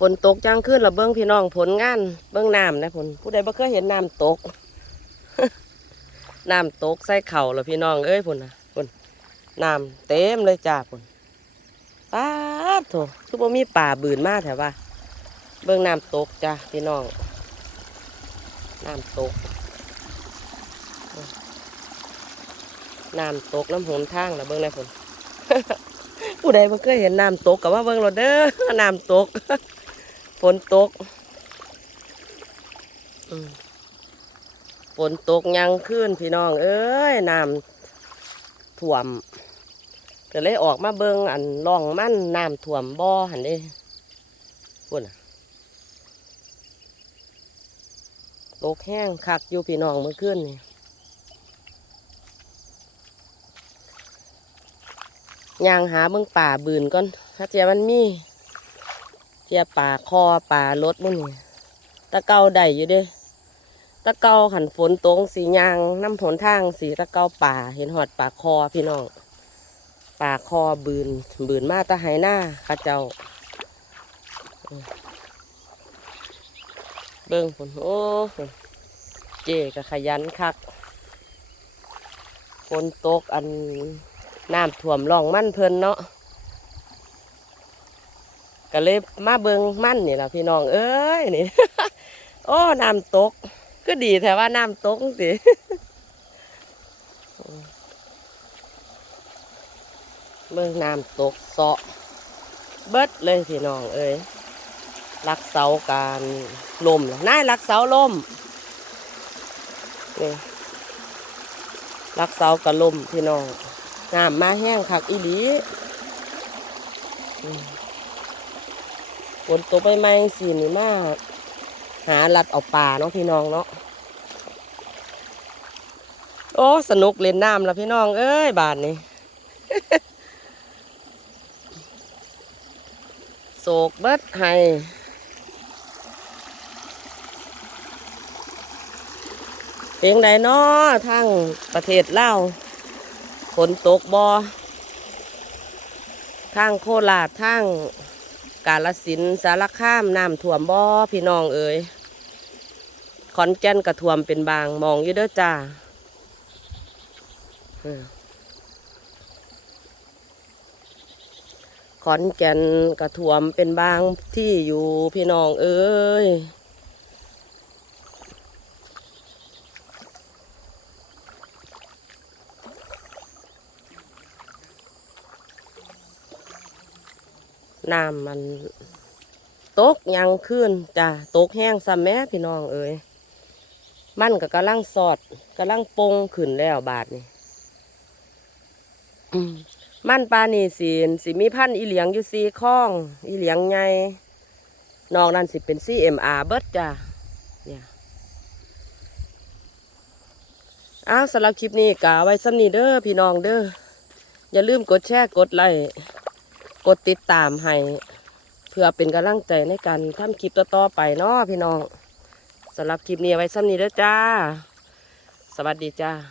ฝนตกจังขึ้นละเบิ้งพี่น้องผลงาน เบิ้งน้ำนะผลผู้ใดบ่เคยเห็นน้ำตกน้ำตกใส่เข่าละพี่น้องเอ้ยผลนะผลน้ำเต็มเลยจ้าผลป้าโถคือบ่มีป่าบืนมากแถวว่าเบิ้งน้ำตกจ้าพี่น้องน้ำตกน้ำตกน้ำหนทางละเบิ้งได้ผลผู้ใดบ่เคยเห็นน้ำตกกับว่าเบิ้งรถเด้อน้ำตก ฝนตกฝนตกยังขึ้นพี่น้อง เอ้ยน้ำท่วมก็เลยออกมาเบิงอันร่องมั่นน้ำท่วมบ่อหันเด้พุ่นะตกแห้งคักอยู่พี่น้องเมื่อคืนนี่ยางหาเบิ้งป่าบืนก่อนถ้าเจียมันมี เทียป่าคอป่ารถมุ่นนี่ตะเกาได้อยู่เด้ตะเกาขันฝนตรงสียางน้ำผลทางสีตะเกาป่า เห็นหอดป่าคอพี่น้องป่าคอบืนบืนมาตะไหหน้าข้าเจ้า เบิ้งผลโอ้เจ๊ก็ขยันคักฝนตกอันน้ำท่วมร่องมั่นเพลินเนาะ ก็เลยมาเบิงมั่นนี่แหละพี่น้อง เอ้ยนี่ โอ้น้ำตก ก็ดีแต่ว่าน้ำตกสิเบิ่งน้ำตกเสาะ เบิดเลยพี่น้องเอ้ยรักเสาการลมล่ายรักเสาลมนี่รักเสากับลมพี่น้องน้ำมาแห้งคักอีหลี ฝนตกใบไม้สีนี่มาก หาลัดเอาป่าเนาะพี่น้องเนาะโอ้สนุกเล่นน้ำละพี่น้องเอ้ยบาทนี้โศกเบิดให้เพียงใดเนาะทางประเทศเล่าฝนตกบอทางโคราชทาง กาลสินสารข้ามน้ำท่วมบ่อพี่น้องเอ๋ยขอนแก่นกระท่วมเป็นบางมองอยู่เด้อจ้าขอนแก่นกระท่วมเป็นบางที่อยู่พี่น้องเอ้ย น้ำมันตกยังขึ้นจ้ะตกแห้งซ้ำแม่พี่น้องเอ้ยมันก็กำลังสอดกำลังปงขึ้นแล้วบาทนี่มันปลานี่สิสิมีพันธ์อีเหลียงอยู่สี่ข้อง อีเหลียงใหญ่นอกนั้นสิเป็นซีเอ็มอาเบิดจ้ะเนี่ยอ้าวสำหรับคลิปนี้กาไว้ซ้ำนี้เด้อพี่น้องเด้ออย่าลืมกดแชร์กดไลค์ กดติดตามให้ เพื่อเป็นกำลังใจในการทำคลิปต่อๆไปเนาะพี่น้องสำหรับคลิปนี้ไว้ซ้ำนี้แล้วจ้า สวัสดีจ้า